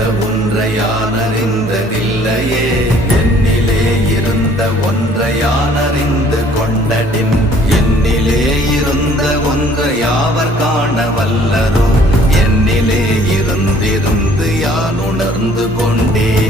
இருந்த ஒன்றை யான் அறிந்ததில்லையே. என்னிலே இருந்த ஒன்றை யான் அறிந்து கொண்டடின் என்னிலே இருந்த ஒன்றை யாவர் காண வல்லரோ. என்னிலே இருந்திருந்து யான் உணர்ந்து கொண்டேன்.